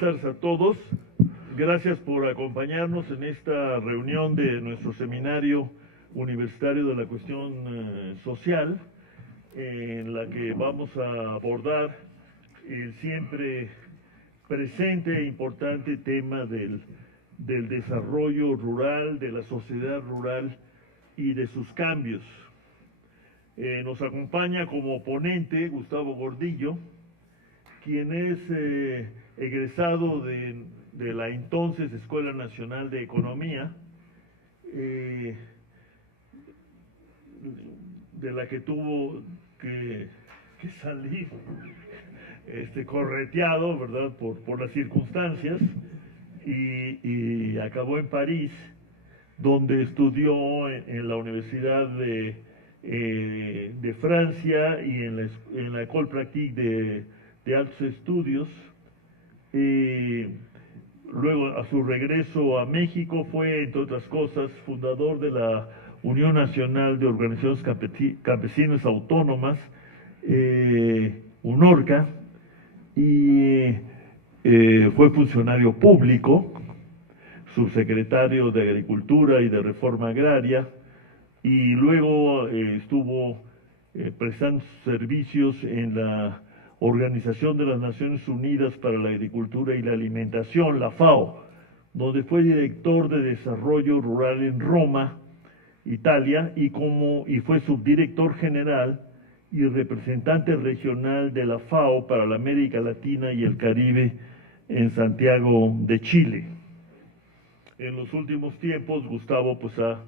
buenas tardes a todos. Gracias por acompañarnos en esta reunión de nuestro seminario universitario de la cuestión social, en la que vamos a abordar el siempre presente e importante tema del desarrollo rural, de la sociedad rural y de sus cambios. Nos acompaña como ponente Gustavo Gordillo, quien es egresado de la entonces Escuela Nacional de Economía, de la que tuvo que salir correteado, ¿verdad?, por las circunstancias, y acabó en París, donde estudió en la Universidad de Francia y en la École Pratique de Altos Estudios. Luego, a su regreso a México, fue, entre otras cosas, fundador de la Unión Nacional de Organizaciones Campesinas Autónomas, UNORCA, y fue funcionario público, subsecretario de Agricultura y de Reforma Agraria, y luego estuvo prestando servicios en la Organización de las Naciones Unidas para la Agricultura y la Alimentación, la FAO, donde fue director de Desarrollo Rural en Roma, Italia, y fue subdirector general y representante regional de la FAO para la América Latina y el Caribe en Santiago de Chile. En los últimos tiempos, Gustavo pues ha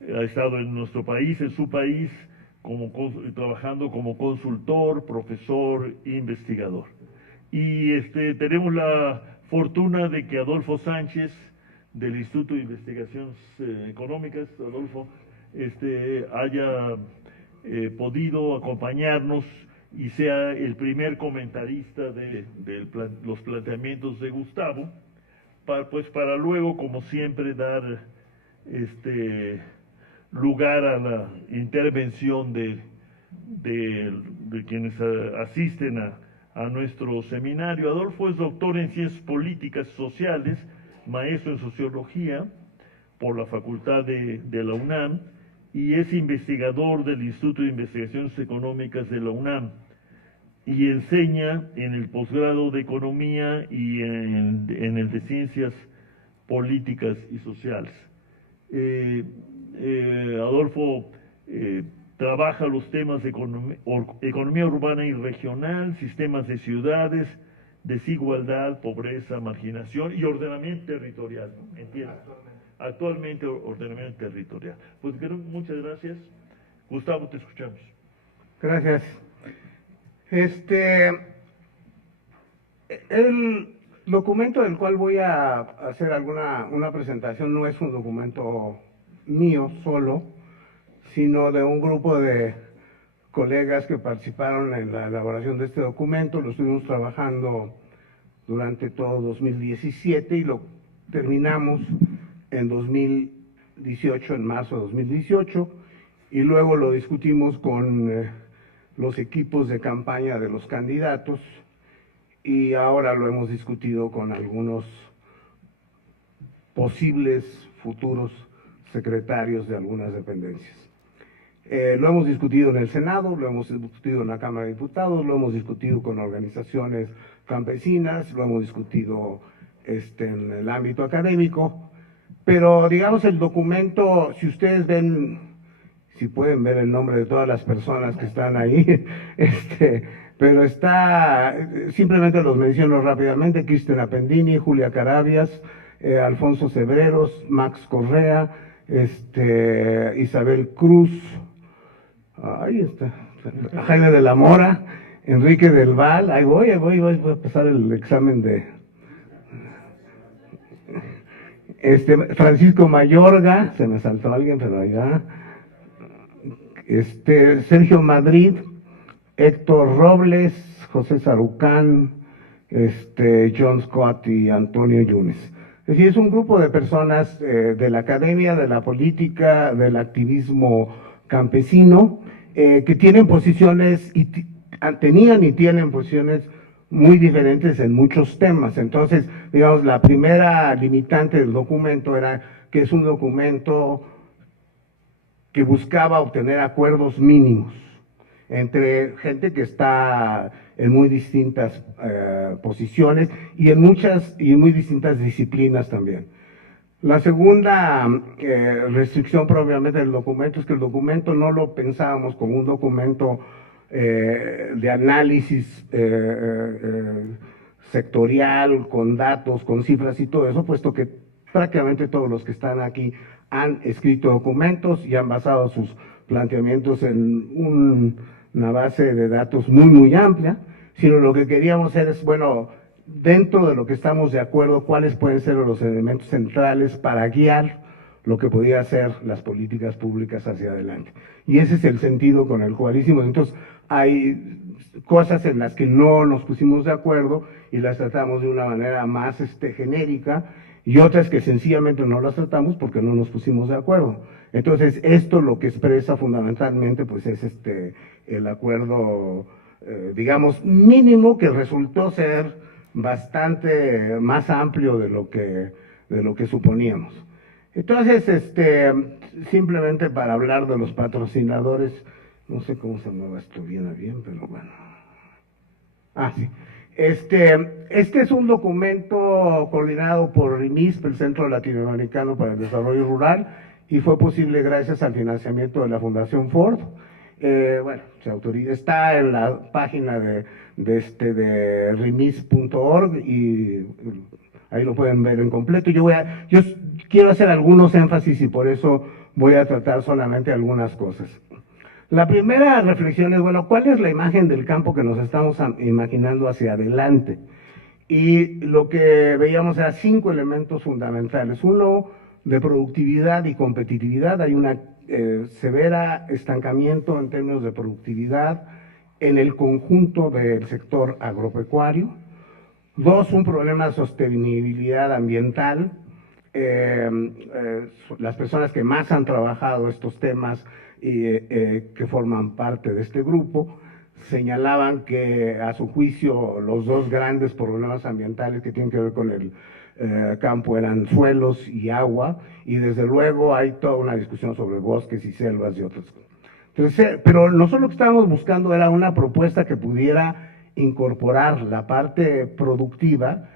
estado en nuestro país, en su país, trabajando como consultor, profesor, investigador. Y tenemos la fortuna de que Adolfo Sánchez, del Instituto de Investigaciones Económicas, Adolfo, haya podido acompañarnos y sea el primer comentarista de los planteamientos de Gustavo, para luego, como siempre, dar lugar a la intervención de quienes asisten a nuestro seminario. Adolfo es doctor en Ciencias Políticas y Sociales, maestro en Sociología por la Facultad de la UNAM, y es investigador del Instituto de Investigaciones Económicas de la UNAM, y enseña en el posgrado de Economía y en el de Ciencias Políticas y Sociales. Adolfo trabaja los temas de economía urbana y regional, sistemas de ciudades, desigualdad, pobreza, marginación y ordenamiento territorial, ¿no? ¿Entiendes? Actualmente ordenamiento territorial. Pues muchas gracias. Gustavo, te escuchamos. Gracias. El documento del cual voy a hacer una presentación no es un documento mío solo, sino de un grupo de colegas que participaron en la elaboración de este documento. Lo estuvimos trabajando durante todo 2017 y lo terminamos en 2018, en marzo de 2018, y luego lo discutimos con los equipos de campaña de los candidatos, y ahora lo hemos discutido con algunos posibles futuros secretarios de algunas dependencias. Lo hemos discutido en el Senado, lo hemos discutido en la Cámara de Diputados, lo hemos discutido con organizaciones campesinas, lo hemos discutido en el ámbito académico, pero digamos el documento, si ustedes ven, si pueden ver el nombre de todas las personas que están ahí, pero simplemente los menciono rápidamente: Cristian Appendini, Julia Carabias, Alfonso Cebreros, Max Correa, Isabel Cruz, ahí está, Jaime de la Mora, Enrique del Val, ahí voy a pasar el examen de Francisco Mayorga, se me saltó alguien, pero allá, Sergio Madrid, Héctor Robles, José Sarucán, John Scott y Antonio Yunes. Es decir, es un grupo de personas de la academia, de la política, del activismo campesino, que tienen posiciones, tenían y tienen posiciones muy diferentes en muchos temas. Entonces, digamos, la primera limitante del documento era que es un documento que buscaba obtener acuerdos mínimos entre gente que está en muy distintas posiciones y en muchas y muy distintas disciplinas también. La segunda restricción propiamente del documento es que el documento no lo pensábamos como un documento de análisis sectorial, con datos, con cifras y todo eso, puesto que prácticamente todos los que están aquí han escrito documentos y han basado sus planteamientos en una base de datos muy amplia, sino lo que queríamos hacer es, bueno, dentro de lo que estamos de acuerdo, cuáles pueden ser los elementos centrales para guiar lo que podía ser las políticas públicas hacia adelante. Y ese es el sentido con el cual hicimos. Entonces, hay cosas en las que no nos pusimos de acuerdo y las tratamos de una manera más genérica, y otras que sencillamente no las tratamos porque no nos pusimos de acuerdo. Entonces, esto lo que expresa fundamentalmente pues es el acuerdo, digamos, mínimo, que resultó ser bastante más amplio de lo que suponíamos. Entonces, simplemente para hablar de los patrocinadores, no sé cómo se mueva esto bien, pero bueno. Ah, sí. Este es un documento coordinado por RIMISP, el Centro Latinoamericano para el Desarrollo Rural, y fue posible gracias al financiamiento de la Fundación Ford. Bueno, se autoriza, está en la página de rimisp.org y ahí lo pueden ver en completo. Yo quiero hacer algunos énfasis y por eso voy a tratar solamente algunas cosas. La primera reflexión es, bueno, ¿cuál es la imagen del campo que nos estamos imaginando hacia adelante? Y lo que veíamos eran 5 elementos fundamentales. Uno, de productividad y competitividad. Hay una severa estancamiento en términos de productividad en el conjunto del sector agropecuario. 2, un problema de sostenibilidad ambiental. Las personas que más han trabajado estos temas y que forman parte de este grupo señalaban que a su juicio los 2 grandes problemas ambientales que tienen que ver con el campo eran suelos y agua, y desde luego hay toda una discusión sobre bosques y selvas y otras cosas. Entonces, pero nosotros lo que estábamos buscando era una propuesta que pudiera incorporar la parte productiva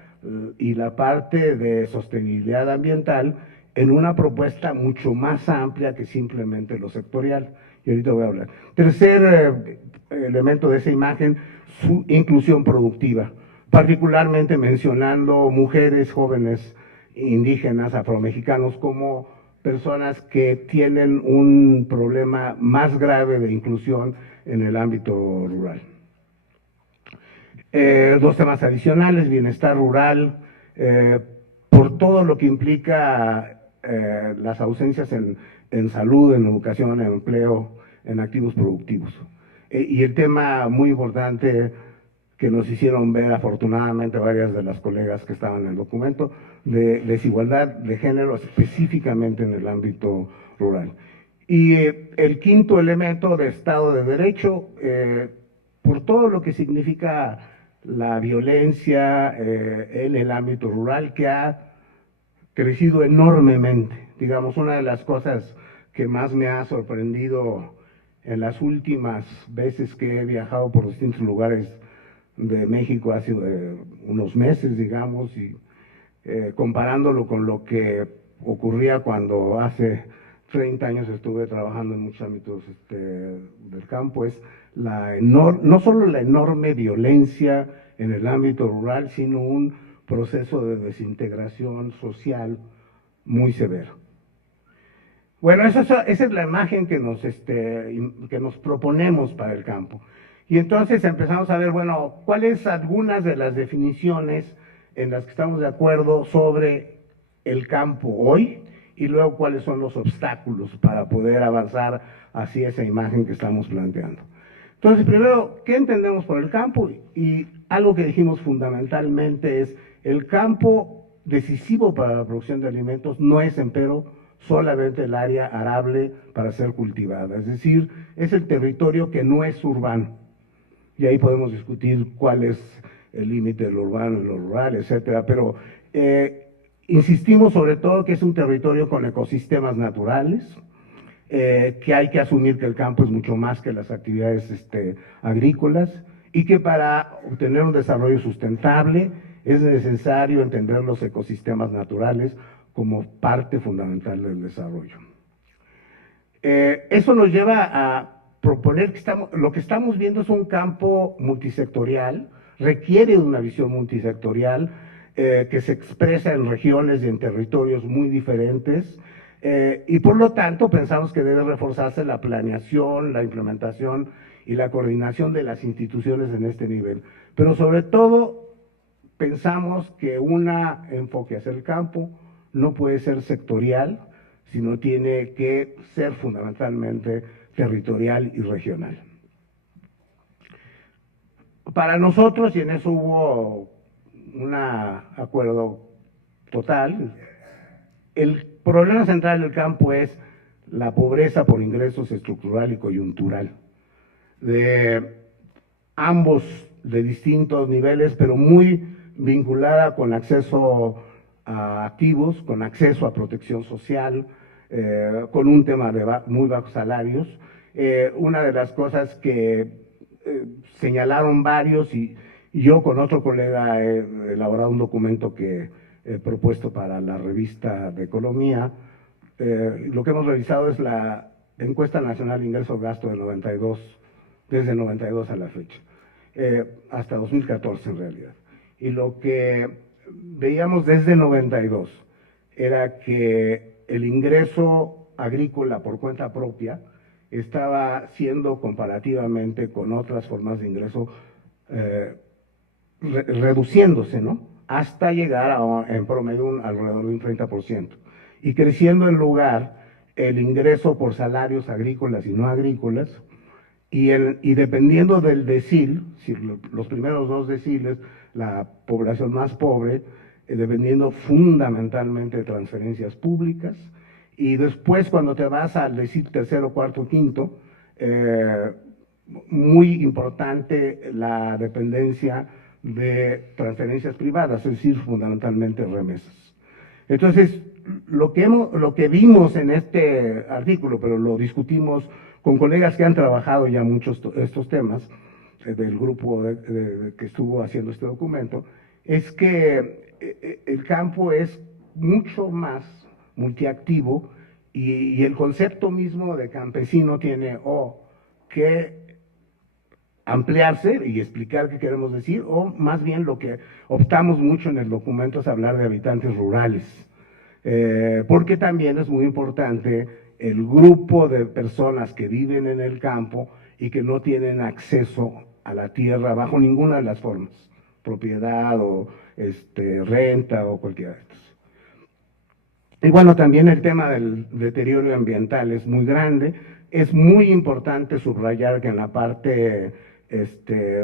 y la parte de sostenibilidad ambiental en una propuesta mucho más amplia que simplemente lo sectorial. Y ahorita voy a hablar. Tercer elemento de esa imagen, su inclusión productiva, particularmente mencionando mujeres, jóvenes, indígenas, afromexicanos, como personas que tienen un problema más grave de inclusión en el ámbito rural. 2 temas adicionales: bienestar rural, por todo lo que implica las ausencias en salud, en educación, en empleo, en activos productivos. Y el tema muy importante que nos hicieron ver afortunadamente varias de las colegas que estaban en el documento, de desigualdad de género específicamente en el ámbito rural. Y el quinto elemento, de Estado de Derecho, por todo lo que significa la violencia en el ámbito rural, que ha crecido enormemente. Digamos, una de las cosas que más me ha sorprendido en las últimas veces que he viajado por distintos lugares de México hace unos meses, digamos, y comparándolo con lo que ocurría cuando hace 30 años estuve trabajando en muchos ámbitos del campo, es no solo la enorme violencia en el ámbito rural, sino un proceso de desintegración social muy severo. Bueno, esa es la imagen que nos proponemos para el campo. Y entonces empezamos a ver, bueno, cuáles algunas de las definiciones en las que estamos de acuerdo sobre el campo hoy, y luego cuáles son los obstáculos para poder avanzar hacia esa imagen que estamos planteando. Entonces, primero, ¿qué entendemos por el campo? Y algo que dijimos fundamentalmente es, el campo decisivo para la producción de alimentos no es, empero, solamente el área arable para ser cultivada, es decir, es el territorio que no es urbano. Y ahí podemos discutir cuál es el límite de lo urbano y lo rural, etcétera, pero insistimos sobre todo que es un territorio con ecosistemas naturales, que hay que asumir que el campo es mucho más que las actividades agrícolas y que para obtener un desarrollo sustentable es necesario entender los ecosistemas naturales como parte fundamental del desarrollo. Eso nos lleva a proponer que lo que estamos viendo es un campo multisectorial, requiere una visión multisectorial que se expresa en regiones y en territorios muy diferentes, y por lo tanto pensamos que debe reforzarse la planeación, la implementación y la coordinación de las instituciones en este nivel. Pero sobre todo pensamos que un enfoque hacia el campo no puede ser sectorial, sino tiene que ser fundamentalmente territorial y regional. Para nosotros, y en eso hubo un acuerdo total, el problema central del campo es la pobreza por ingresos estructural y coyuntural, de ambos de distintos niveles, pero muy vinculada con acceso a activos, con acceso a protección social, con un tema de muy bajos salarios. Una de las cosas que señalaron varios, y yo con otro colega he elaborado un documento que he propuesto para la revista de Economía, lo que hemos revisado es la encuesta nacional de ingreso-gasto del 92, desde el 92 a la fecha, hasta 2014 en realidad. Y lo que veíamos desde el 92 era que el ingreso agrícola por cuenta propia estaba siendo comparativamente con otras formas de ingreso reduciéndose, ¿no? Hasta llegar en promedio alrededor de un 30%. Y creciendo en lugar el ingreso por salarios agrícolas y no agrícolas, y dependiendo del decil, si los primeros dos deciles, la población más pobre, dependiendo fundamentalmente de transferencias públicas, y después cuando te vas al decil tercero, cuarto, quinto, muy importante la dependencia de transferencias privadas, es decir, fundamentalmente remesas. Entonces, lo que vimos en este artículo, pero lo discutimos con colegas que han trabajado ya muchos estos temas, del grupo que estuvo haciendo este documento, es que el campo es mucho más multiactivo y el concepto mismo de campesino tiene que ampliarse y explicar qué queremos decir, o más bien lo que optamos mucho en el documento es hablar de habitantes rurales, porque también es muy importante el grupo de personas que viven en el campo y que no tienen acceso a la tierra bajo ninguna de las formas, propiedad o renta o cualquiera de estas. Y bueno, también el tema del deterioro ambiental es muy grande. Es muy importante subrayar que en la parte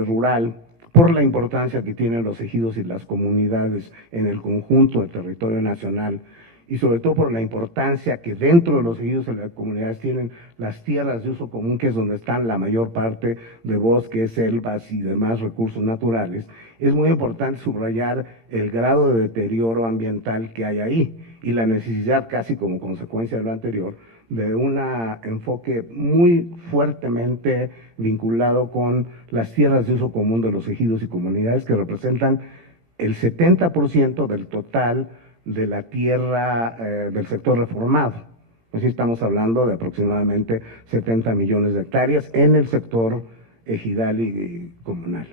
rural, por la importancia que tienen los ejidos y las comunidades en el conjunto del territorio nacional, y sobre todo por la importancia que dentro de los ejidos y las comunidades tienen las tierras de uso común, que es donde están la mayor parte de bosques, selvas y demás recursos naturales, es muy importante subrayar el grado de deterioro ambiental que hay ahí y la necesidad, casi como consecuencia de lo anterior, de un enfoque muy fuertemente vinculado con las tierras de uso común de los ejidos y comunidades, que representan el 70% del total de la tierra del sector reformado. Así estamos hablando de aproximadamente 70 millones de hectáreas en el sector ejidal y comunal.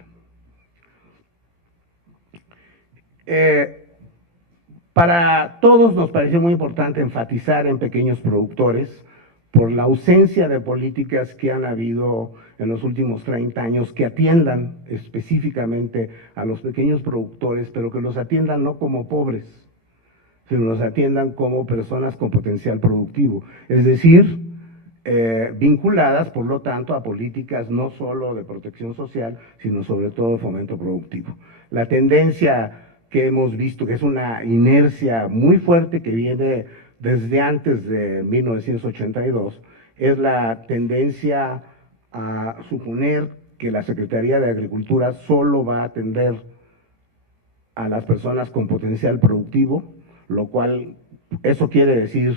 Para todos nos pareció muy importante enfatizar en pequeños productores por la ausencia de políticas que han habido en los últimos 30 años que atiendan específicamente a los pequeños productores, pero que los atiendan no como pobres, sino los atiendan como personas con potencial productivo, es decir, vinculadas, por lo tanto, a políticas no solo de protección social, sino sobre todo de fomento productivo. La tendencia que hemos visto, que es una inercia muy fuerte que viene desde antes de 1982, es la tendencia a suponer que la Secretaría de Agricultura solo va a atender a las personas con potencial productivo, lo cual, eso quiere decir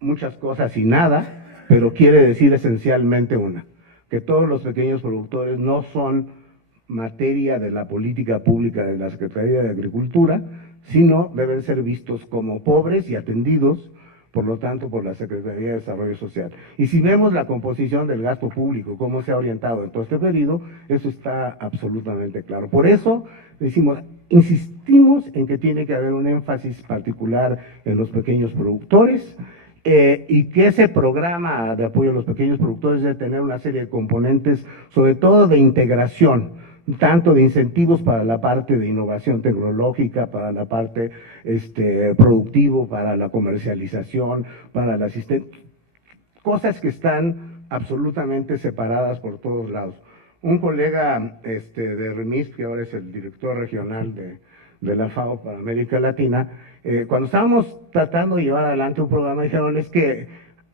muchas cosas y nada, pero quiere decir esencialmente una, que todos los pequeños productores no son materia de la política pública de la Secretaría de Agricultura, sino deben ser vistos como pobres y atendidos, por lo tanto, por la Secretaría de Desarrollo Social. Y si vemos la composición del gasto público, cómo se ha orientado en todo este periodo, eso está absolutamente claro. Por eso decimos, insistimos en que tiene que haber un énfasis particular en los pequeños productores, y que ese programa de apoyo a los pequeños productores debe tener una serie de componentes, sobre todo de integración, tanto de incentivos para la parte de innovación tecnológica, para la parte productivo, para la comercialización, para la asistencia, cosas que están absolutamente separadas por todos lados. Un colega de REMIS, que ahora es el director regional de la FAO para América Latina, cuando estábamos tratando de llevar adelante un programa, dijeron, es que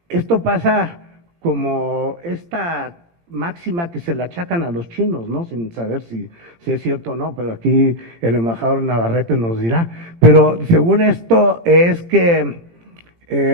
esto pasa como esta máxima que se le achacan a los chinos, ¿no? Sin saber si es cierto o no, pero aquí el embajador Navarrete nos dirá. Pero según esto es que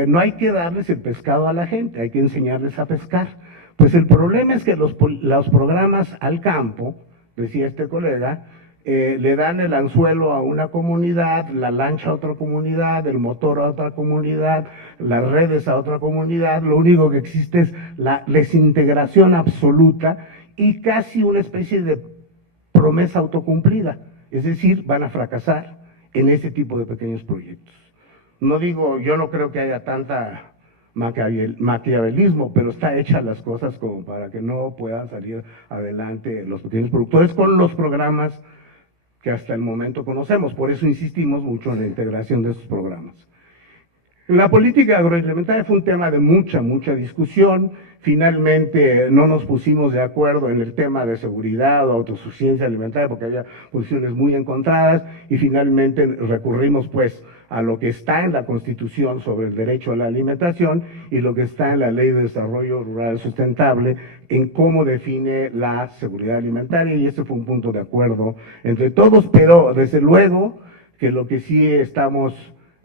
no hay que darles el pescado a la gente, hay que enseñarles a pescar. Pues el problema es que los programas al campo, decía este colega, le dan el anzuelo a una comunidad, la lancha a otra comunidad, el motor a otra comunidad, las redes a otra comunidad, lo único que existe es la desintegración absoluta y casi una especie de promesa autocumplida, es decir, van a fracasar en ese tipo de pequeños proyectos. No digo, yo no creo que haya tanta maquiavelismo, pero está hechas las cosas como para que no puedan salir adelante los pequeños productores con los programas que hasta el momento conocemos. Por eso insistimos mucho en la integración de esos programas. La política agroalimentaria fue un tema de mucha discusión. Finalmente no nos pusimos de acuerdo en el tema de seguridad o autosuficiencia alimentaria porque había posiciones muy encontradas y finalmente recurrimos pues a lo que está en la Constitución sobre el derecho a la alimentación y lo que está en la Ley de Desarrollo Rural Sustentable en cómo define la seguridad alimentaria, y ese fue un punto de acuerdo entre todos, pero desde luego que lo que sí estamos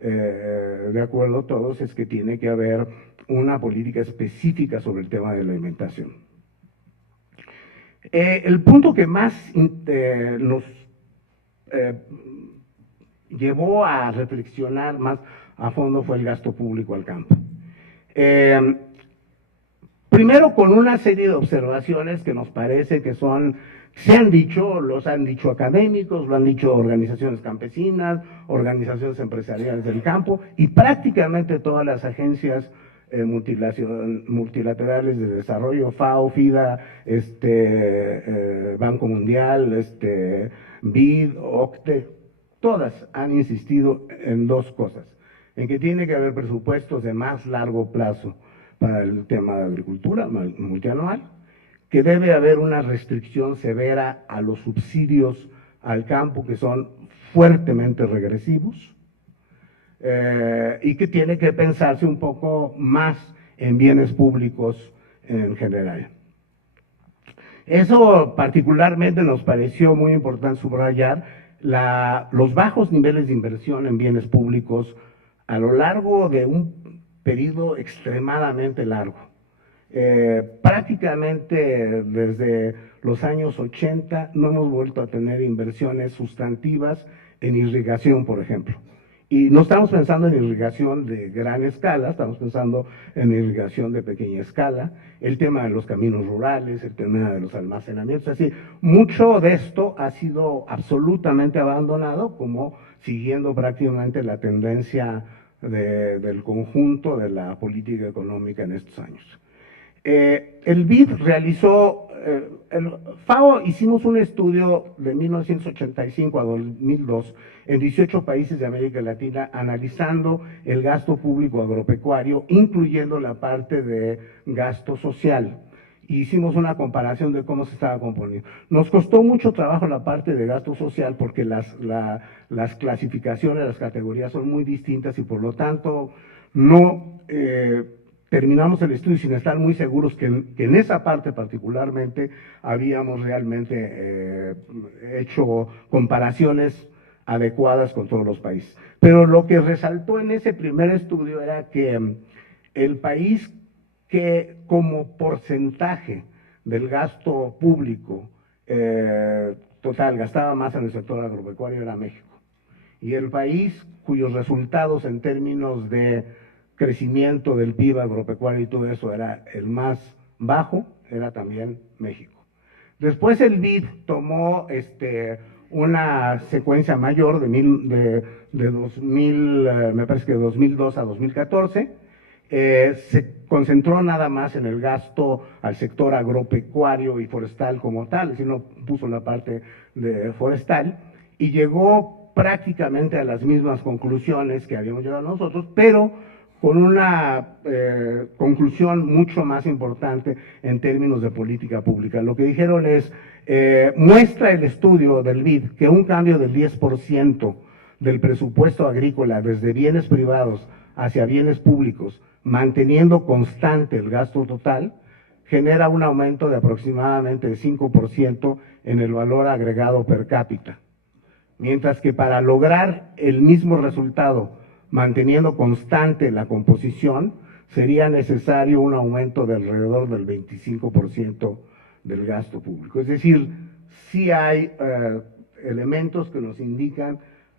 de acuerdo todos es que tiene que haber una política específica sobre el tema de la alimentación. El punto que más nos llevó a reflexionar más a fondo fue el gasto público al campo. Primero con una serie de observaciones que nos parece que se han dicho, los han dicho académicos, lo han dicho organizaciones campesinas, organizaciones empresariales del campo y prácticamente todas las agencias multilaterales de desarrollo, FAO, FIDA, Banco Mundial, BID, OCDE, todas han insistido en dos cosas, en que tiene que haber presupuestos de más largo plazo para el tema de agricultura multianual, que debe haber una restricción severa a los subsidios al campo que son fuertemente regresivos, y que tiene que pensarse un poco más en bienes públicos en general. Eso particularmente nos pareció muy importante subrayar los bajos niveles de inversión en bienes públicos a lo largo de un periodo extremadamente largo. Prácticamente desde los años 80 no hemos vuelto a tener inversiones sustantivas en irrigación, por ejemplo. Y no estamos pensando en irrigación de gran escala, estamos pensando en irrigación de pequeña escala, el tema de los caminos rurales, el tema de los almacenamientos, así, mucho de esto ha sido absolutamente abandonado, como siguiendo prácticamente la tendencia del conjunto de la política económica en estos años. El BID realizó, el FAO hicimos un estudio de 1985 a 2002 en 18 países de América Latina analizando el gasto público agropecuario, incluyendo la parte de gasto social. Hicimos una comparación de cómo se estaba componiendo. Nos costó mucho trabajo la parte de gasto social porque las clasificaciones, las categorías son muy distintas y por lo tanto no terminamos el estudio sin estar muy seguros que en esa parte particularmente habíamos realmente hecho comparaciones adecuadas con todos los países. Pero lo que resaltó en ese primer estudio era que el país que como porcentaje del gasto público total gastaba más en el sector agropecuario era México. Y el país cuyos resultados en términos de crecimiento del PIB agropecuario y todo eso era el más bajo, era también México. Después el BID tomó una secuencia mayor de 2000, me parece que de 2002 a 2014, se concentró nada más en el gasto al sector agropecuario y forestal como tal, es decir, no puso la parte de forestal, y llegó prácticamente a las mismas conclusiones que habíamos llegado nosotros, pero con una conclusión mucho más importante en términos de política pública. Lo que dijeron es, muestra el estudio del BID que un cambio del 10% del presupuesto agrícola desde bienes privados hacia bienes públicos, manteniendo constante el gasto total, genera un aumento de aproximadamente 5% en el valor agregado per cápita. Mientras que para lograr el mismo resultado, manteniendo constante la composición, sería necesario un aumento de alrededor del 25% del gasto público. Es decir, sí hay elementos que nos indican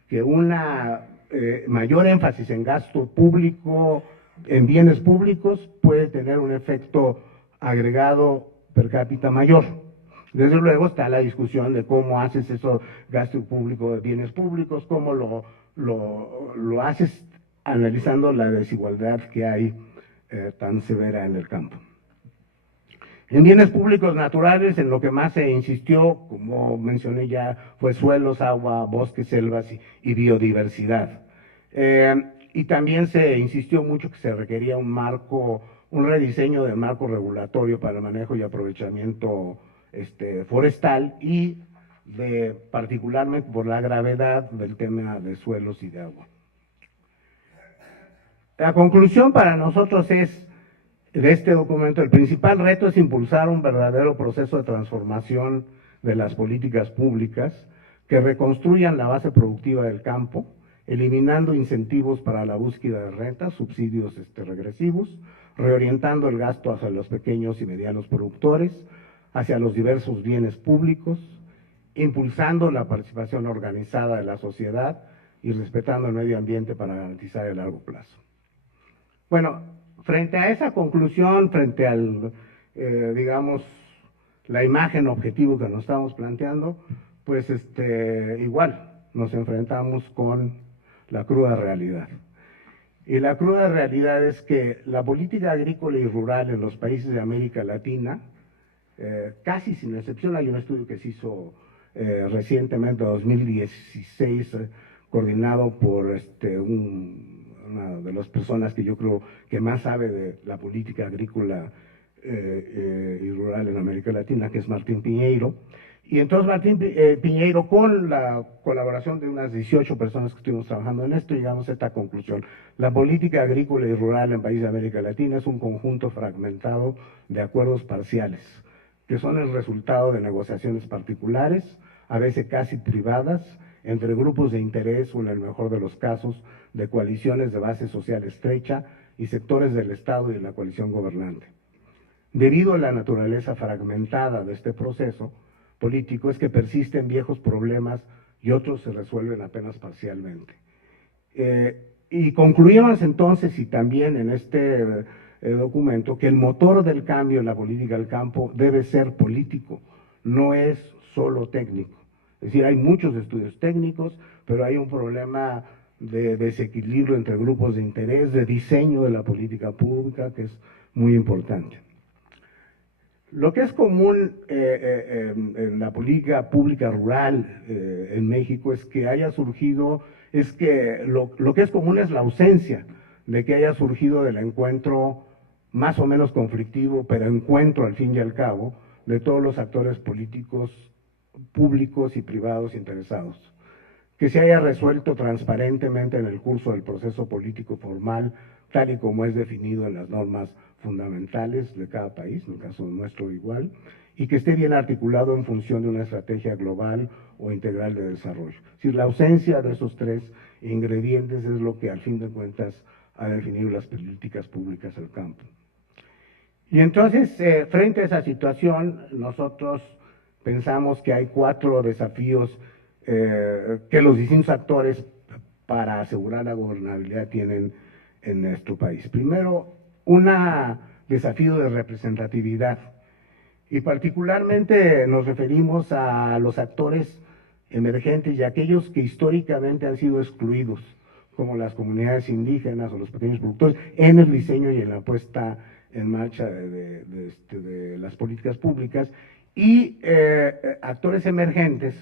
que una mayor énfasis en gasto público, en bienes públicos, puede tener un efecto agregado per cápita mayor. Desde luego está la discusión de cómo haces eso, gasto público de bienes públicos, cómo lo haces analizando la desigualdad que hay tan severa en el campo. En bienes públicos naturales, en lo que más se insistió, como mencioné ya, fue suelos, agua, bosques, selvas y biodiversidad. Y también se insistió mucho que se requería un rediseño del marco regulatorio para el manejo y aprovechamiento forestal y particularmente por la gravedad del tema de suelos y de agua. La conclusión para nosotros es, de este documento, el principal reto es impulsar un verdadero proceso de transformación de las políticas públicas que reconstruyan la base productiva del campo, eliminando incentivos para la búsqueda de rentas, subsidios regresivos, reorientando el gasto hacia los pequeños y medianos productores, hacia los diversos bienes públicos, impulsando la participación organizada de la sociedad y respetando el medio ambiente para garantizar el largo plazo. Bueno, frente a esa conclusión, frente al, digamos, la imagen objetivo que nos estamos planteando, pues igual nos enfrentamos con la cruda realidad. Y la cruda realidad es que la política agrícola y rural en los países de América Latina, casi sin excepción, hay un estudio que se hizo recientemente, 2016, coordinado por una de las personas que yo creo que más sabe de la política agrícola y rural en América Latina, que es Martín Piñeiro. Y entonces Martín Piñeiro, con la colaboración de unas 18 personas que estuvimos trabajando en esto, llegamos a esta conclusión. La política agrícola y rural en países de América Latina es un conjunto fragmentado de acuerdos parciales, que son el resultado de negociaciones particulares, a veces casi privadas, entre grupos de interés o, en el mejor de los casos, de coaliciones de base social estrecha y sectores del Estado y de la coalición gobernante. Debido a la naturaleza fragmentada de este proceso político, es que persisten viejos problemas y otros se resuelven apenas parcialmente. Y concluíamos entonces, y también en este documento, que el motor del cambio en la política del campo debe ser político, no es solo técnico. Es decir, hay muchos estudios técnicos, pero hay un problema de desequilibrio entre grupos de interés, de diseño de la política pública, que es muy importante. Lo que es común en la política pública rural en México es que haya surgido, lo que es común es la ausencia de que haya surgido del encuentro más o menos conflictivo, pero encuentro al fin y al cabo, de todos los actores políticos públicos y privados interesados, que se haya resuelto transparentemente en el curso del proceso político formal, tal y como es definido en las normas fundamentales de cada país, en el caso nuestro igual, y que esté bien articulado en función de una estrategia global o integral de desarrollo. Es decir, la ausencia de esos tres ingredientes es lo que al fin de cuentas ha definido las políticas públicas del campo. Y entonces, frente a esa situación, nosotros pensamos que hay 4 desafíos que los distintos actores para asegurar la gobernabilidad tienen en nuestro país. Primero, un desafío de representatividad, y particularmente nos referimos a los actores emergentes y aquellos que históricamente han sido excluidos, como las comunidades indígenas o los pequeños productores, en el diseño y en la puesta en marcha de las políticas públicas, y actores emergentes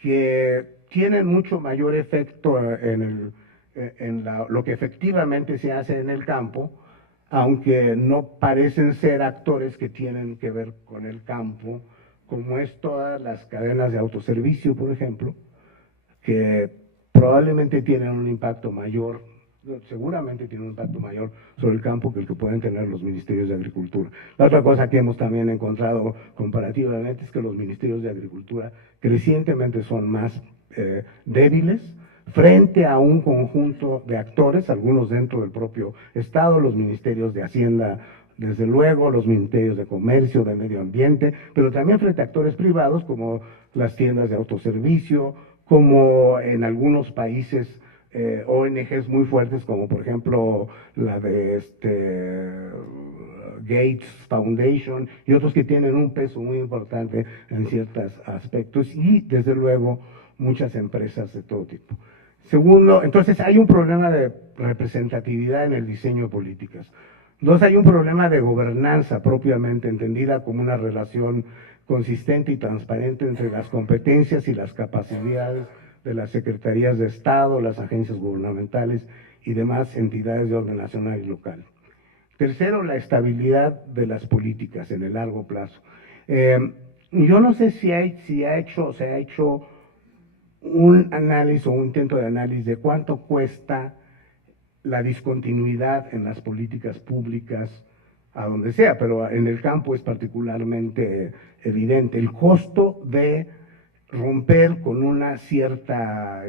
que tienen mucho mayor efecto en lo que efectivamente se hace en el campo, aunque no parecen ser actores que tienen que ver con el campo, como es todas las cadenas de autoservicio, por ejemplo, que probablemente tienen un impacto mayor, seguramente tienen un impacto mayor sobre el campo que el que pueden tener los ministerios de Agricultura. La otra cosa que hemos también encontrado comparativamente es que los ministerios de Agricultura crecientemente son más débiles frente a un conjunto de actores, algunos dentro del propio Estado, los ministerios de Hacienda, desde luego, los ministerios de Comercio, de Medio Ambiente, pero también frente a actores privados como las tiendas de autoservicio, como en algunos países ONGs muy fuertes, como por ejemplo la de Gates Foundation y otros que tienen un peso muy importante en ciertos aspectos, y desde luego muchas empresas de todo tipo. Segundo, entonces hay un problema de representatividad en el diseño de políticas. 2, hay un problema de gobernanza propiamente entendida como una relación consistente y transparente entre las competencias y las capacidades de las secretarías de Estado, las agencias gubernamentales y demás entidades de orden nacional y local. Tercero, la estabilidad de las políticas en el largo plazo. Yo no sé si se ha hecho un análisis o un intento de análisis de cuánto cuesta la discontinuidad en las políticas públicas a donde sea, pero en el campo es particularmente evidente el costo de romper con una cierta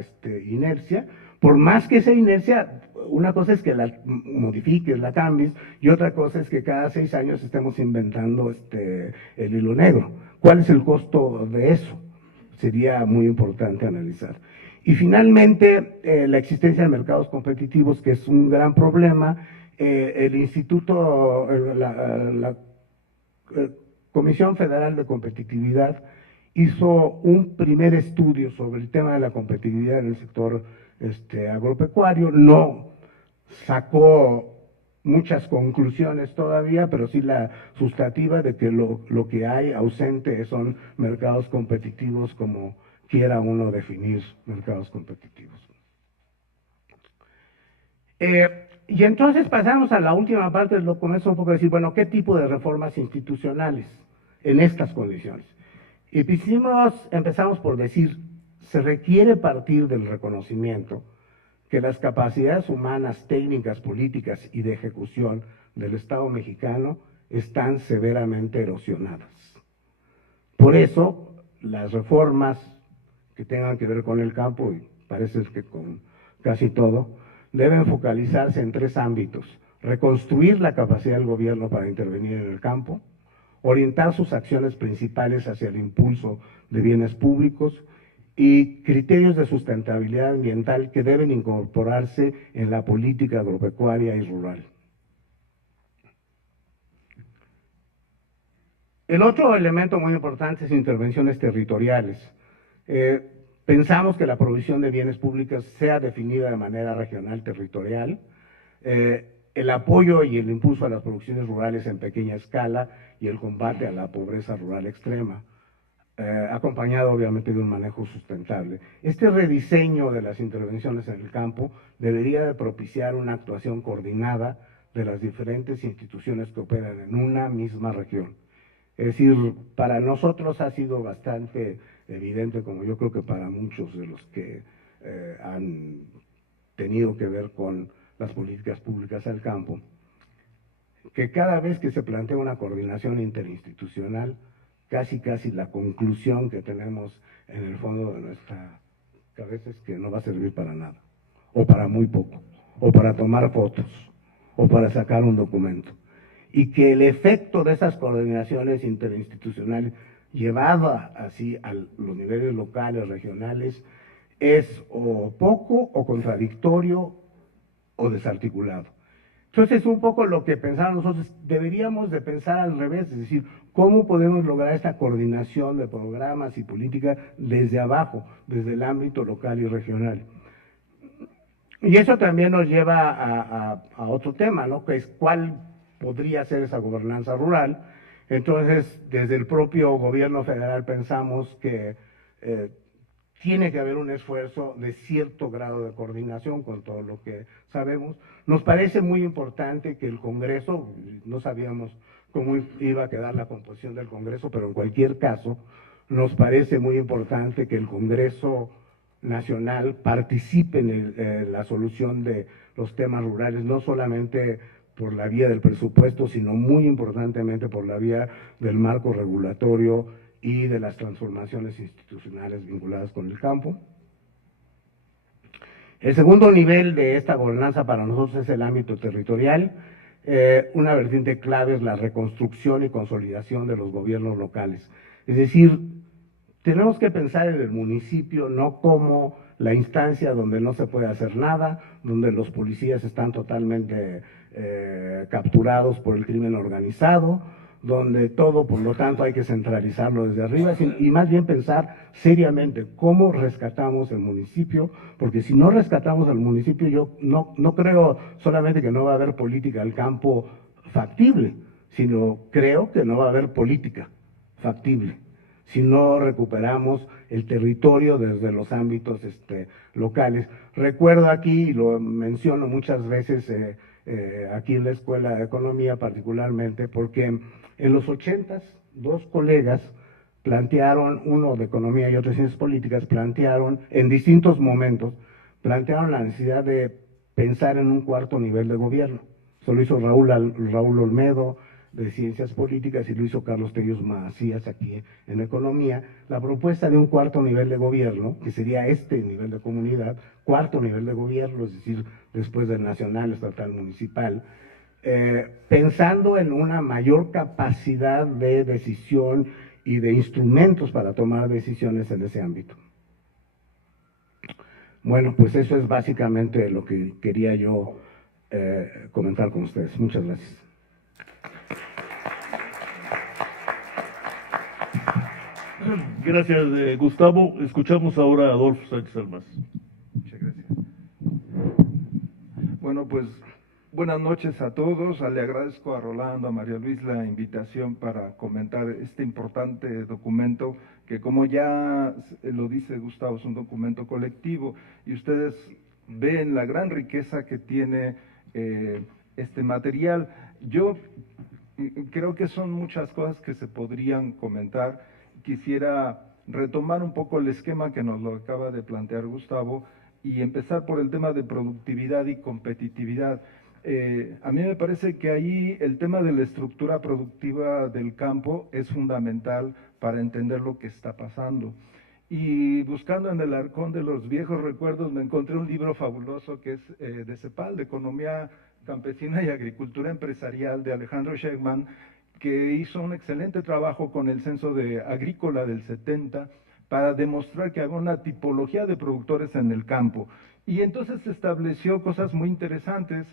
inercia, por más que esa inercia, una cosa es que la modifiques, la cambies, y otra cosa es que cada 6 años estemos inventando el hilo negro. ¿Cuál es el costo de eso? Sería muy importante analizar. Y finalmente, la existencia de mercados competitivos, que es un gran problema. El Instituto, la Comisión Federal de Competitividad hizo un primer estudio sobre el tema de la competitividad en el sector agropecuario. No sacó muchas conclusiones todavía, pero sí la sustantiva de que lo que hay ausente son mercados competitivos, como quiera uno definir mercados competitivos. Y entonces pasamos a la última parte del documento, un poco decir, bueno, ¿qué tipo de reformas institucionales en estas condiciones? Y empezamos por decir, se requiere partir del reconocimiento que las capacidades humanas, técnicas, políticas y de ejecución del Estado mexicano están severamente erosionadas. Por eso, las reformas que tengan que ver con el campo, y parece que con casi todo, deben focalizarse en 3 ámbitos: reconstruir la capacidad del gobierno para intervenir en el campo, orientar sus acciones principales hacia el impulso de bienes públicos, y criterios de sustentabilidad ambiental que deben incorporarse en la política agropecuaria y rural. El otro elemento muy importante es intervenciones territoriales. Pensamos que la provisión de bienes públicos sea definida de manera regional, territorial, el apoyo y el impulso a las producciones rurales en pequeña escala y el combate a la pobreza rural extrema, acompañado obviamente de un manejo sustentable. Este rediseño de las intervenciones en el campo debería de propiciar una actuación coordinada de las diferentes instituciones que operan en una misma región. Es decir, para nosotros ha sido bastante evidente, como yo creo que para muchos de los que han tenido que ver con las políticas públicas al campo, que cada vez que se plantea una coordinación interinstitucional, casi la conclusión que tenemos en el fondo de nuestra cabeza es que no va a servir para nada, o para muy poco, o para tomar fotos, o para sacar un documento. Y que el efecto de esas coordinaciones interinstitucionales llevada así a los niveles locales, regionales, es o poco, o contradictorio, o desarticulado. Entonces, un poco lo que pensamos nosotros, deberíamos de pensar al revés, es decir, ¿cómo podemos lograr esta coordinación de programas y políticas desde abajo, desde el ámbito local y regional? Y eso también nos lleva a otro tema, ¿no? Que es cuál podría ser esa gobernanza rural. Entonces, desde el propio gobierno federal pensamos que tiene que haber un esfuerzo de cierto grado de coordinación con todo lo que sabemos. Nos parece muy importante que el Congreso, no sabíamos cómo iba a quedar la composición del Congreso, pero en cualquier caso, nos parece muy importante que el Congreso Nacional participe en la solución de los temas rurales, no solamente por la vía del presupuesto, sino muy importantemente por la vía del marco regulatorio y de las transformaciones institucionales vinculadas con el campo. El segundo nivel de esta gobernanza para nosotros es el ámbito territorial. Una vertiente clave es la reconstrucción y consolidación de los gobiernos locales. Es decir, tenemos que pensar en el municipio no como la instancia donde no se puede hacer nada, donde los policías están totalmente capturados por el crimen organizado, donde todo, por lo tanto, hay que centralizarlo desde arriba, y más bien pensar seriamente cómo rescatamos el municipio, porque si no rescatamos el municipio, yo no creo solamente que no va a haber política al campo factible, sino creo que no va a haber política factible si no recuperamos el territorio desde los ámbitos locales. Recuerdo aquí, y lo menciono muchas veces aquí en la Escuela de Economía particularmente, porque en los 80s, dos colegas plantearon, uno de Economía y otro de Ciencias Políticas, plantearon en distintos momentos, plantearon la necesidad de pensar en un cuarto nivel de gobierno. Eso lo hizo Raúl Olmedo, de Ciencias Políticas, y lo hizo Carlos Tellus Macías aquí en Economía, la propuesta de un cuarto nivel de gobierno, que sería este nivel de comunidad, cuarto nivel de gobierno, es decir, después del nacional, estatal, municipal, pensando en una mayor capacidad de decisión y de instrumentos para tomar decisiones en ese ámbito. Bueno, pues eso es básicamente lo que quería yo comentar con ustedes. Muchas gracias. Gracias, Gustavo. Escuchamos ahora a Adolfo Sánchez Almaz. Muchas gracias. Bueno, pues buenas noches a todos. Le agradezco a Rolando, a María Luis la invitación para comentar este importante documento que, como ya lo dice Gustavo, es un documento colectivo y ustedes ven la gran riqueza que tiene este material. Yo creo que son muchas cosas que se podrían comentar. Quisiera retomar un poco el esquema que nos lo acaba de plantear Gustavo y empezar por el tema de productividad y competitividad. A mí me parece que ahí el tema de la estructura productiva del campo es fundamental para entender lo que está pasando. Y buscando en el arcón de los viejos recuerdos me encontré un libro fabuloso que es de CEPAL, de Economía Campesina y Agricultura Empresarial, de Alejandro Schechtman, que hizo un excelente trabajo con el censo agrícola del 70 para demostrar que había una tipología de productores en el campo. Y entonces se estableció cosas muy interesantes.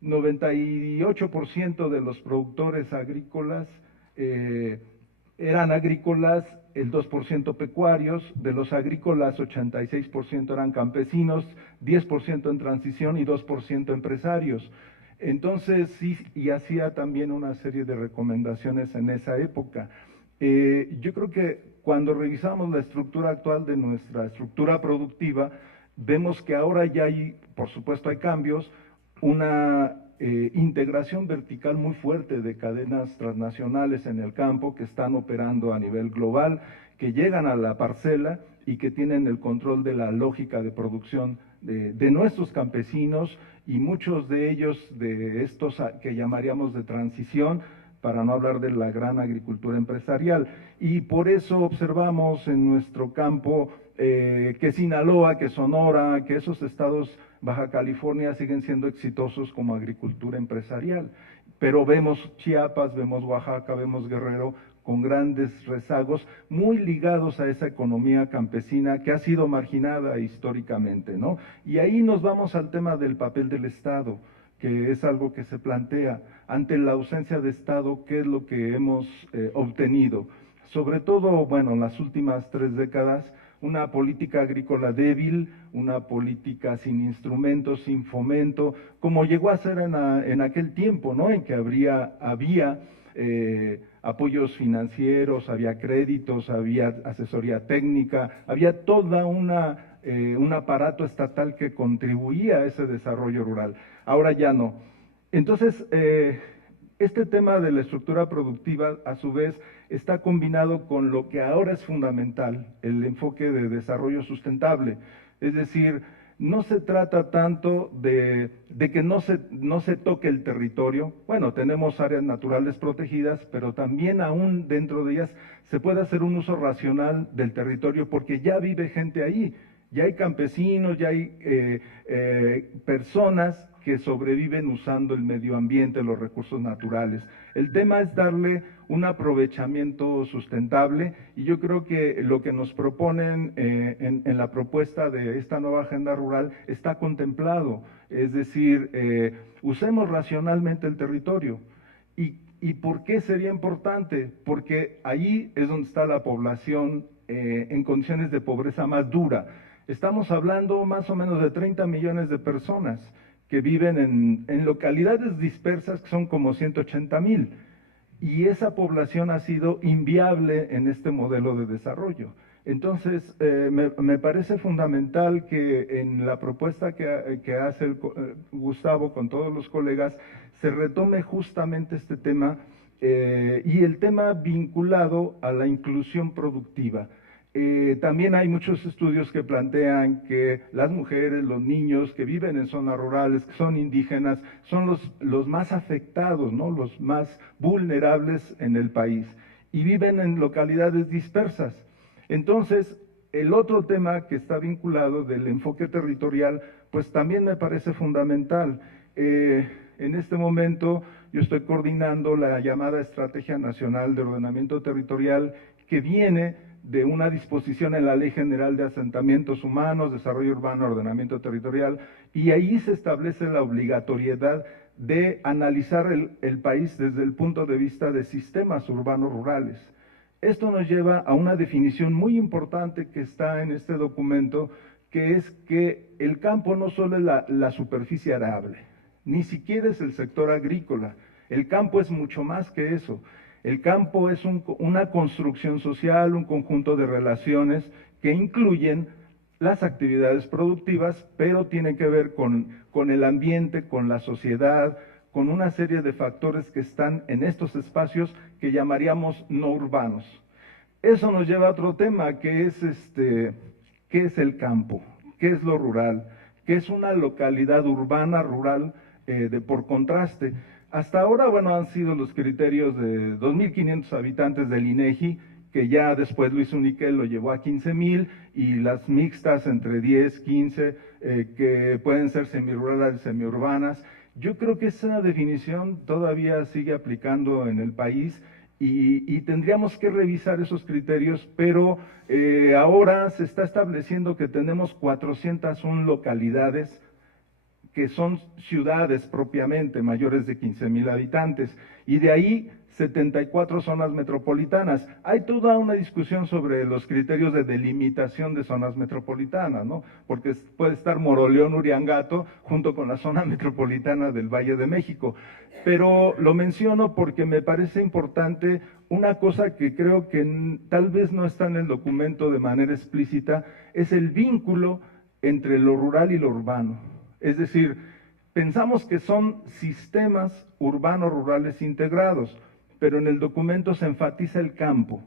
98% de los productores agrícolas eran agrícolas, el 2% pecuarios, de los agrícolas 86% eran campesinos, 10% en transición y 2% empresarios. Entonces, sí, y hacía también una serie de recomendaciones en esa época. Yo creo que cuando revisamos la estructura actual de nuestra estructura productiva, vemos que ahora ya hay, por supuesto hay cambios, una integración vertical muy fuerte de cadenas transnacionales en el campo que están operando a nivel global, que llegan a la parcela y que tienen el control de la lógica de producción de nuestros campesinos, y muchos de ellos de estos que llamaríamos de transición, para no hablar de la gran agricultura empresarial. Y por eso observamos en nuestro campo que Sinaloa, que Sonora, que esos estados, Baja California, siguen siendo exitosos como agricultura empresarial. Pero vemos Chiapas, vemos Oaxaca, vemos Guerrero con grandes rezagos muy ligados a esa economía campesina que ha sido marginada históricamente, ¿no? Y ahí nos vamos al tema del papel del Estado, que es algo que se plantea. Ante la ausencia de Estado, ¿qué es lo que hemos obtenido? Sobre todo, bueno, en las últimas 3 décadas, una política agrícola débil, una política sin instrumentos, sin fomento, como llegó a ser en aquel tiempo, ¿no? En que había apoyos financieros, había créditos, había asesoría técnica, había toda un aparato estatal que contribuía a ese desarrollo rural. Ahora ya no. Entonces, este tema de la estructura productiva, a su vez, está combinado con lo que ahora es fundamental, el enfoque de desarrollo sustentable. Es decir, no se trata tanto de que no se toque el territorio. Bueno, tenemos áreas naturales protegidas, pero también aún dentro de ellas se puede hacer un uso racional del territorio porque ya vive gente ahí. Ya hay campesinos, ya hay personas que sobreviven usando el medio ambiente, los recursos naturales. El tema es darle un aprovechamiento sustentable y yo creo que lo que nos proponen en la propuesta de esta nueva agenda rural está contemplado. Es decir, usemos racionalmente el territorio. ¿Y por qué sería importante? Porque ahí es donde está la población en condiciones de pobreza más dura. Estamos hablando más o menos de 30 millones de personas que viven en localidades dispersas que son como 180,000. Y esa población ha sido inviable en este modelo de desarrollo. Entonces, me parece fundamental que en la propuesta que hace Gustavo con todos los colegas, se retome justamente este tema y el tema vinculado a la inclusión productiva. También hay muchos estudios que plantean que las mujeres, los niños que viven en zonas rurales, que son indígenas, son los más afectados, ¿no? Los más vulnerables en el país y viven en localidades dispersas. Entonces, el otro tema que está vinculado del enfoque territorial, pues también me parece fundamental. En este momento yo estoy coordinando la llamada Estrategia Nacional de Ordenamiento Territorial que viene de una disposición en la Ley General de Asentamientos Humanos, Desarrollo Urbano, Ordenamiento Territorial, y ahí se establece la obligatoriedad de analizar el país desde el punto de vista de sistemas urbanos rurales. Esto nos lleva a una definición muy importante que está en este documento, que es que el campo no solo es la superficie arable, ni siquiera es el sector agrícola, el campo es mucho más que eso. El campo es una construcción social, un conjunto de relaciones que incluyen las actividades productivas, pero tienen que ver con el ambiente, con la sociedad, con una serie de factores que están en estos espacios que llamaríamos no urbanos. Eso nos lleva a otro tema, que es ¿qué es el campo? ¿Qué es lo rural? ¿Qué es una localidad urbana, rural, por contraste? Hasta ahora, bueno, han sido los criterios de 2.500 habitantes del INEGI, que ya después Luis Uniquel lo llevó a 15,000, y las mixtas entre 10, 15, que pueden ser semirurales, semiurbanas. Yo creo que esa definición todavía sigue aplicando en el país y tendríamos que revisar esos criterios, pero ahora se está estableciendo que tenemos 401 localidades que son ciudades propiamente mayores de 15,000 habitantes, y de ahí 74 zonas metropolitanas. Hay toda una discusión sobre los criterios de delimitación de zonas metropolitanas, ¿no? Porque puede estar Moroleón, Uriangato, junto con la zona metropolitana del Valle de México. Pero lo menciono porque me parece importante una cosa que creo que tal vez no está en el documento de manera explícita, es el vínculo entre lo rural y lo urbano. Es decir, pensamos que son sistemas urbanos-rurales integrados, pero en el documento se enfatiza el campo.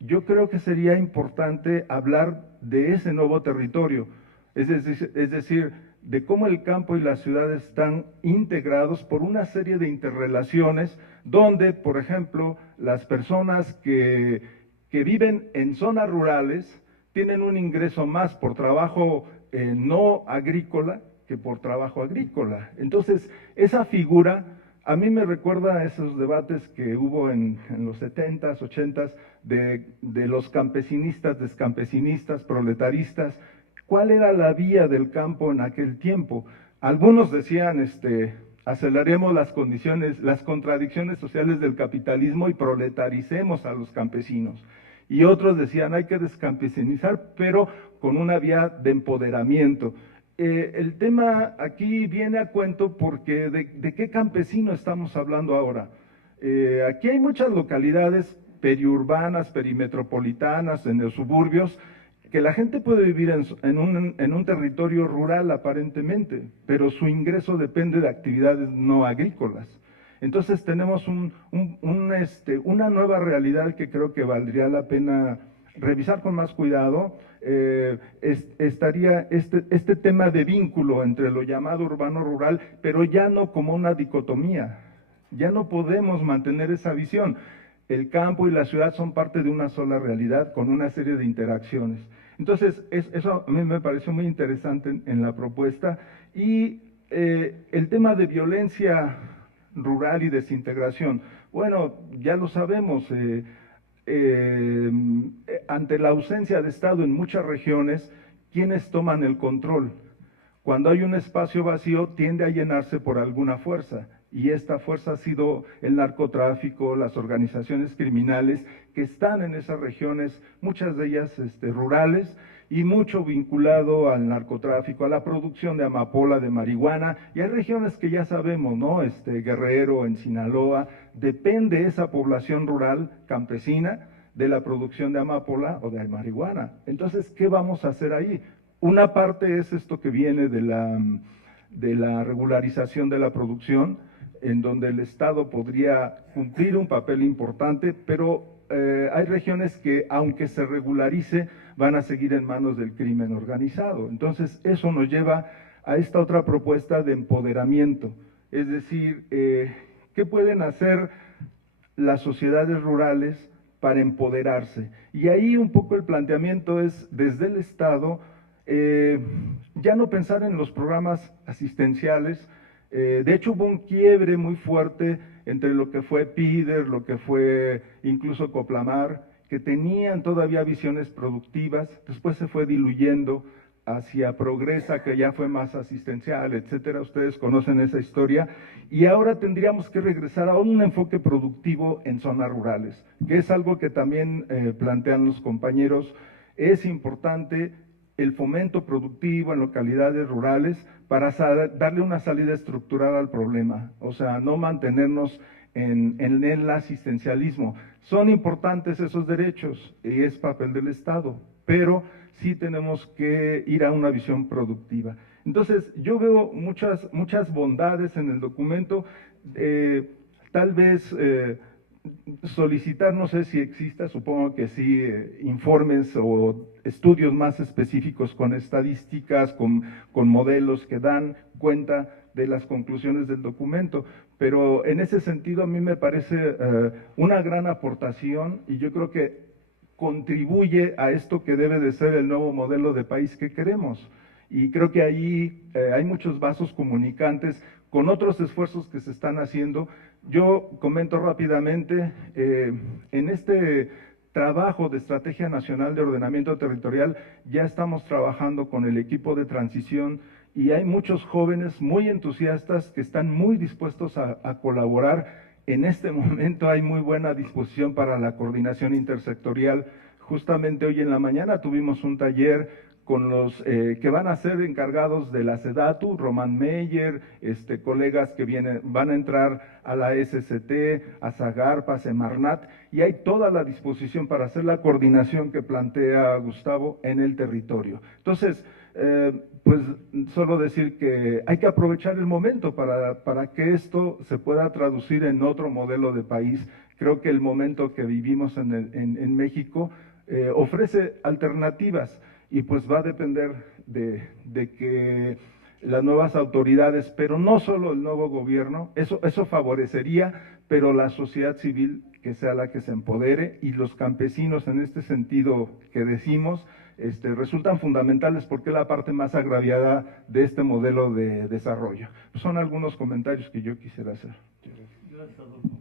Yo creo que sería importante hablar de ese nuevo territorio. Es decir, de cómo el campo y la ciudad están integrados por una serie de interrelaciones donde, por ejemplo, las personas que viven en zonas rurales tienen un ingreso más por trabajo no agrícola que por trabajo agrícola. Entonces, esa figura a mí me recuerda a esos debates que hubo en los 70s, 80s, de los campesinistas, descampesinistas, proletaristas. ¿Cuál era la vía del campo en aquel tiempo? Algunos decían, aceleremos las condiciones, las contradicciones sociales del capitalismo y proletaricemos a los campesinos. Y otros decían, hay que descampesinizar, pero con una vía de empoderamiento. El tema aquí viene a cuento porque ¿de qué campesino estamos hablando ahora? Aquí hay muchas localidades periurbanas, perimetropolitanas, en los suburbios, que la gente puede vivir en un territorio rural aparentemente, pero su ingreso depende de actividades no agrícolas. Entonces tenemos una nueva realidad que creo que valdría la pena revisar con más cuidado. Estaría este tema de vínculo entre lo llamado urbano-rural, pero ya no como una dicotomía. Ya no podemos mantener esa visión. El campo y la ciudad son parte de una sola realidad con una serie de interacciones. Entonces, eso a mí me pareció muy interesante en la propuesta. Y el tema de violencia rural y desintegración. Bueno, ya lo sabemos, ante la ausencia de Estado en muchas regiones, ¿quiénes toman el control? Cuando hay un espacio vacío, tiende a llenarse por alguna fuerza, y esta fuerza ha sido el narcotráfico, las organizaciones criminales que están en esas regiones, muchas de ellas rurales, y mucho vinculado al narcotráfico, a la producción de amapola, de marihuana, y hay regiones que ya sabemos, ¿no? Guerrero, en Sinaloa, depende esa población rural campesina de la producción de amapola o de marihuana. Entonces, ¿qué vamos a hacer ahí? Una parte es esto que viene de la regularización de la producción, en donde el Estado podría cumplir un papel importante, pero hay regiones que, aunque se regularice, van a seguir en manos del crimen organizado. Entonces, eso nos lleva a esta otra propuesta de empoderamiento. Es decir, ¿qué pueden hacer las sociedades rurales para empoderarse? Y ahí un poco el planteamiento es, desde el Estado, ya no pensar en los programas asistenciales. De hecho, hubo un quiebre muy fuerte entre lo que fue PIDER, lo que fue incluso Coplamar, que tenían todavía visiones productivas, después se fue diluyendo hacia Progresa, que ya fue más asistencial, etcétera. Ustedes conocen esa historia, y ahora tendríamos que regresar a un enfoque productivo en zonas rurales, que es algo que también plantean los compañeros. Es importante el fomento productivo en localidades rurales para darle una salida estructural al problema, o sea, no mantenernos en el asistencialismo. Son importantes esos derechos y es papel del Estado, pero sí tenemos que ir a una visión productiva. Entonces, yo veo muchas bondades en el documento. Tal vez solicitar, no sé si exista, supongo que sí, informes o estudios más específicos con estadísticas, con modelos que dan cuenta de las conclusiones del documento, pero en ese sentido a mí me parece una gran aportación, y yo creo que contribuye a esto que debe de ser el nuevo modelo de país que queremos. Y creo que ahí hay muchos vasos comunicantes con otros esfuerzos que se están haciendo. Yo comento rápidamente, en este trabajo de Estrategia Nacional de Ordenamiento Territorial ya estamos trabajando con el equipo de transición, y hay muchos jóvenes muy entusiastas que están muy dispuestos a colaborar. En este momento hay muy buena disposición para la coordinación intersectorial. Justamente hoy en la mañana tuvimos un taller con los que van a ser encargados de la SEDATU, Román Meyer, colegas que van a entrar a la SST, a Zagarpa, a Semarnat, y hay toda la disposición para hacer la coordinación que plantea Gustavo en el territorio. Entonces, pues solo decir que hay que aprovechar el momento para que esto se pueda traducir en otro modelo de país. Creo que el momento que vivimos en México ofrece alternativas, y pues va a depender de que las nuevas autoridades, pero no solo el nuevo gobierno, eso favorecería, pero la sociedad civil que sea la que se empodere, y los campesinos en este sentido que decimos, resultan fundamentales porque es la parte más agraviada de este modelo de desarrollo. Son algunos comentarios que yo quisiera hacer. Gracias, doctor.